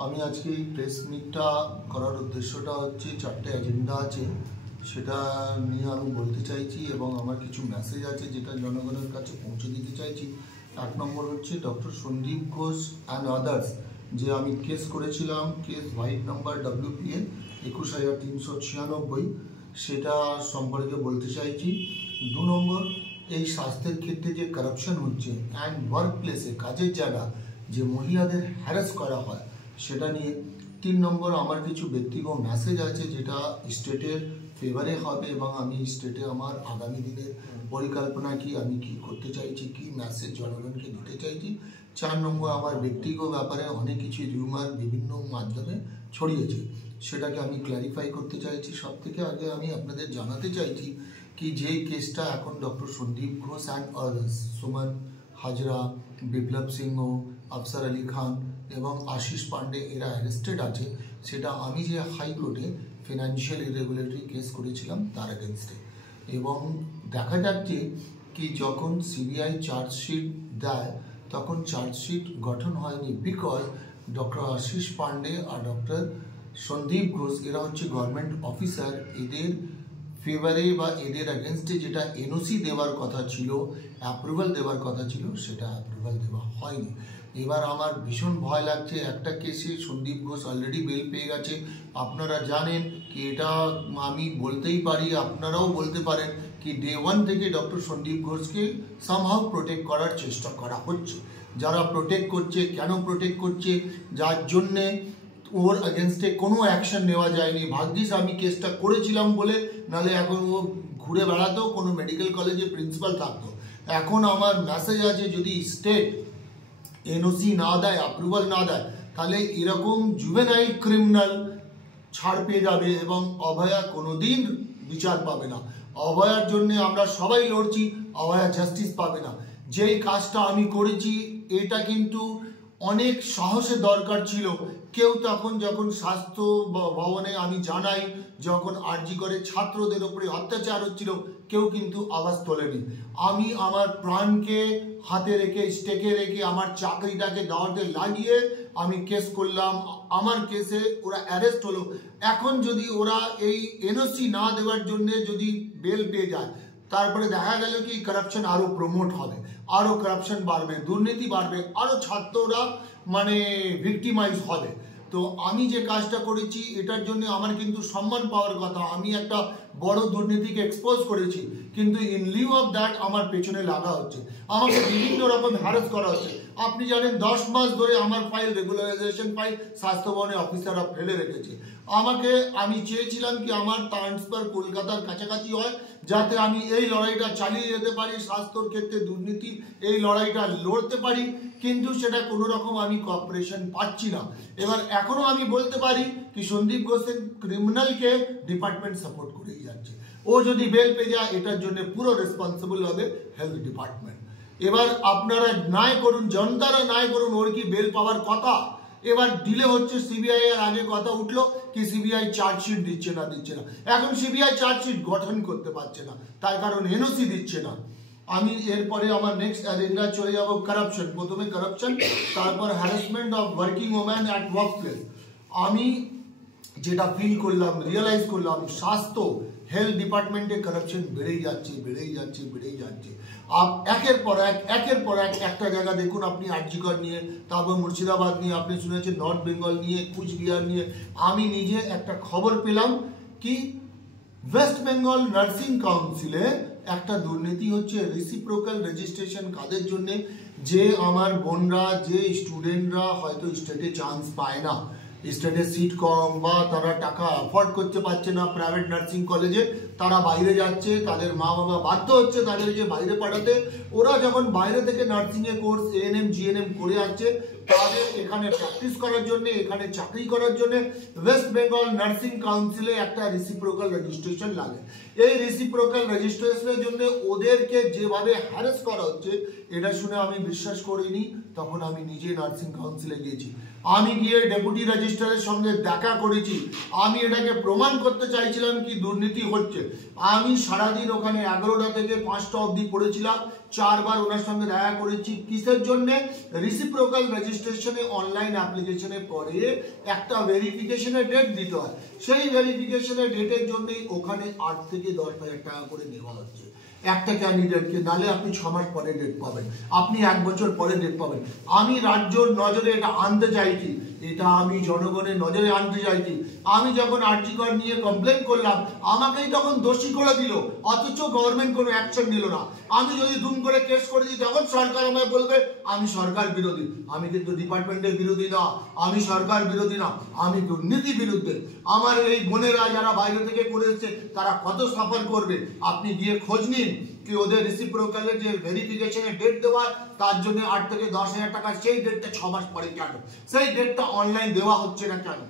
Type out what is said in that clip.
আমি আজকে এই প্রেস মিটটা করার উদ্দেশ্যটা হচ্ছে চারটে এজেন্ডা আছে, সেটা নিয়ে আমি বলতে চাইছি এবং আমার কিছু মেসেজ আছে যেটা জনগণের কাছে পৌঁছে দিতে চাইছি। এক নম্বর হচ্ছে doctor Sandeep Ghosh and others, যে আমি কেস করেছিলাম, কেস হোয়াইট নাম্বার WPA 21,396, সেটা সম্পর্কে বলতে চাইছি। 2 নম্বর, এই স্বাস্থ্যের ক্ষেত্রে যে কারাপশন হচ্ছে অ্যান্ড ওয়ার্ক প্লেসে, কাজের জায়গা যে মহিলাদের হ্যারাস করা হয় সেটা নিয়ে। 3 নম্বর, আমার কিছু ব্যক্তিগত মেসেজ আছে যেটা স্টেটের ফেভারে হবে এবং আমি স্টেটে আমার আগামী দিনের পরিকল্পনা কি, আমি কি করতে চাইছি, কি মেসেজ জনগণকে দিতে চাইছি। 4 নম্বর, আমার ব্যক্তিগত ব্যাপারে অনেক কিছু রিউমার বিভিন্ন মাধ্যমে ছড়িয়েছে, সেটাকে আমি ক্ল্যারিফাই করতে চাইছি। সব থেকে আগে আমি আপনাদের জানাতে চাইছি কি যে কেসটা এখন doctor Sandeep Ghosh and others, Suman Hazra, Biplab Singha, Afsar Ali Khan এবং আশিস পান্ডে এরা অ্যারেস্টেড আছে, সেটা আমি যে হাইকোর্টে ফিনান্সিয়াল ইরেগুলারিটি কেস করেছিলাম তার এগেনস্টে। এবং দেখা যাচ্ছে কি যখন সিবিআই চার্জশিট দেয় তখন চার্জশিট গঠন হয়নি, বিকজ ডক্টর আশিস পান্ডে আর ডক্টর সন্দীপ ঘোষ এরা হচ্ছে গভর্নমেন্ট অফিসার, এদের ফেভারে বা এদের এগেনস্টে যেটা এনওসি দেওয়ার কথা ছিল, অ্যাপ্রুভাল দেওয়ার কথা ছিল, সেটা অ্যাপ্রুভাল দেওয়া হয়নি। এবার আমার ভীষণ ভয় লাগছে, একটা কেসে সন্দীপ ঘোষ অলরেডি বেল পেয়ে গেছে। আপনারা জানেন কি এটা আমি বলতেই পারি, আপনারাও বলতে পারেন কি ডে 1 থেকে ডক্টর সন্দীপ ঘোষকে সামহাউ প্রোটেক্ট করার চেষ্টা করা হচ্ছে। যারা প্রোটেক্ট করছে, কেন প্রোটেক্ট করছে, যার জন্যে ওর এগেনস্টে কোনো অ্যাকশন নেওয়া যায়নি। ভাগ্যিস আমি কেসটা করেছিলাম বলে, নাহলে এখন ও ঘুরে বেড়াতো, কোনো মেডিকেল কলেজে প্রিন্সিপাল থাকতো। এখন আমার মেসেজ আছে, যদি স্টেট এনওসি না দেয়, অ্যাপ্রুভাল না দেয়, তাহলে এরকম জুভেনাইল ক্রিমিনাল ছাড় পেয়ে যাবে এবং অভয়া কোনোদিন বিচার পাবে না। অভয়ার জন্য আমরা সবাই লড়ছি, অভয়া জাস্টিস পাবে না। যেই কাজটা আমি করেছি এটা কিন্তু অনেক সাহসের দরকার ছিল। কেউ তখন যখন স্বাস্থ্য ভবনে আমি জানাই, যখন আরজি করে ছাত্রদের উপরে অত্যাচার হচ্ছিল, কেউ কিন্তু আওয়াজ তোলেনি। আমি আমার প্রাণকে হাতে রেখে, স্টেকে রেখে, আমার চাকরিটাকে দাওয়াতে লাগিয়ে আমি কেস করলাম। আমার কেসে ওরা অ্যারেস্ট হলো। এখন যদি ওরা এই এনওসি না দেওয়ার জন্য যদি বেল পেয়ে যায়, তারপরে দেখা গেল কি কারাপশন আরো প্রমোট হবে, আরো কারাপশন বাড়বে, দুর্নীতি বাড়বে, আরো ছাত্ররা মানে ভিক্টিমাইজ হবে। তো আমি যে কাজটা করেছি এটার জন্য আমার কিন্তু সম্মান পাওয়ার কথা। আমি একটা বড় দুর্নীতিকে এক্সপোজ করেছি, কিন্তু ইন লিউ অফ দ্যাট আমার পেছনে লাগা হচ্ছে, আমাকে বিভিন্ন রকম হ্যারাস করা হচ্ছে। আপনি জানেন 10 মাস ধরে আমার ফাইল, রেগুলারাইজেশন ফাইল স্বাস্থ্য ভবনে অফিসাররা ফেলে রেখেছে। আমি চেয়েছিলাম কি আমার ট্রান্সফার কলকাতার কাছাকাছি হয়, যাতে আমি এই লড়াইটা চালিয়ে যেতে পারি, স্বাস্থ্যর ক্ষেত্রে দুর্নীতি এই লড়াইটা লড়তে পারি, কিন্তু সেটা কোনো রকম আমি কোঅপারেশন পাচ্ছি না। এবার এখনো আমি বলতে পারি কি সন্দীপ ঘোষের ক্রিমিনালকে ডিপার্টমেন্ট সাপোর্ট করেই যাচ্ছে। ও যদি বেল পেয়ে যায় এটার জন্য পুরো রেসপন্সিবল হবে হেলথ ডিপার্টমেন্ট। এবার আপনারা ন্যায় করুন, জনতারা ন্যায় করুন, ওর কি বেল পাওয়ার কথা। এবার ডিলে হচ্ছে, সিবিআই এর আগে কথা উঠলো কি সিবিআই চার্জশিট দিচ্ছে না। এখন সিবিআই চার্জশিট গঠন করতে পারছে না, তার কারণ এনওসি দিচ্ছে না। আমি এরপরে আমার নেক্সট এজেন্ডা চলে যাব কারাপশন। প্রথমে কারাপশন, তারপর harassment of working woman at work place. আমি যেটা ফিল করলাম, রিয়েলাইজ করলাম, স্বাস্থ্য হেলথ ডিপার্টমেন্টে কারাপশন বেড়েই যাচ্ছে। একের পর এক একটা জায়গা দেখুন, আপনি আরজিকর নিয়ে, তারপর মুর্শিদাবাদ নিয়ে, আপনি শুনেছেন নর্থ বেঙ্গল নিয়ে, কুচবিহার নিয়ে। আমি নিজে একটা খবর পেলাম কি ওয়েস্ট বেঙ্গল নার্সিং কাউন্সিলে একটা দুর্নীতি হচ্ছে, রেসিপ্রোকাল রেজিস্ট্রেশন কাদের জন্য, যে আমার বোনরা, যে স্টুডেন্টরা হয়তো স্টেটে চান্স পায় না, স্টেটের সিট কম বা তারা টাকা অ্যাফোর্ড করতে পারছে না প্রাইভেট নার্সিং কলেজে, তারা বাইরে যাচ্ছে, তাদের মা বাবা বাধ্য হচ্ছে তাদেরকে বাইরে পাঠাতে। ওরা যখন বাইরে থেকে নার্সিংয়ের কোর্স এএনএম জিএনএম করে যাচ্ছে, তাদের এখানে প্র্যাকটিস করার জন্য, এখানে চাকরি করার জন্য ওয়েস্ট বেঙ্গল নার্সিং কাউন্সিলে একটা রেসিপ্রোকাল রেজিস্ট্রেশন লাগে। এই রেসিপ্রোকাল রেজিস্ট্রেশনের জন্য ওদেরকে যেভাবে হ্যারাস করা হচ্ছে, এটা শুনে আমি বিশ্বাস করিনি। তখন আমি নিজে নার্সিং কাউন্সিলে গিয়েছি, আমি গিয়ে ডেপুটি রেজিস্ট্রারের সঙ্গে দেখা করেছি। আমি এটাকে প্রমাণ করতে চাইছিলাম কি দুর্নীতি হচ্ছে। আমি সারাদিন ওখানে 11টা থেকে 5টা অবধি পড়েছিলাম, 4 বার ওনার সঙ্গে দেখা করেছি। কিসের জন্য? রেসিপ্রোকাল রেজিস্ট্রেশন রেজিস্ট্রেশনে অনলাইন অ্যাপ্লিকেশনে পরে একটা ভেরিফিকেশনের ডেট দিতে হয়। সেই ভেরিফিকেশনের ডেটের জন্যই ওখানে 8 থেকে 10,000 টাকা করে নেওয়া হচ্ছে একটা ক্যান্ডিডেটকে। নালে আপনি 6 মাস পরে ডেট পাবেন, আপনি 1 বছর পরে ডেট পাবেন। আমি রাজ্যর নজরে এটা আনতে চাইছি, এটা আমি জনগণের নজরে আনতে চাইছি। আমি যখন আরজি কর নিয়ে কমপ্লেন করলাম, আমাকেই তখন দোষী করে দিল, অথচ গভর্নমেন্ট কোনো অ্যাকশন নিল না। আমি যদি দুম করে কেস করে দিই, তখন সরকার আমায় বলবে আমি সরকার বিরোধী। আমি কিন্তু ডিপার্টমেন্টের বিরোধী না, আমি সরকার বিরোধী না, আমি দুর্নীতি বিরুদ্ধে। আমার এই বোনেরা যারা বাইরে থেকে করে এসছে তারা কত সাফার করবে, আপনি গিয়ে খোঁজ নিন কি ওদের রেসিপ্রোকালের যে ভেরিফিকেশনের ডেট দেওয়া, তার জন্য 8 থেকে 10,000 টাকা, সেই ডেটটা 6 মাস পরে কেন? সেই ডেটটা অনলাইন দেওয়া হচ্ছে না কেন?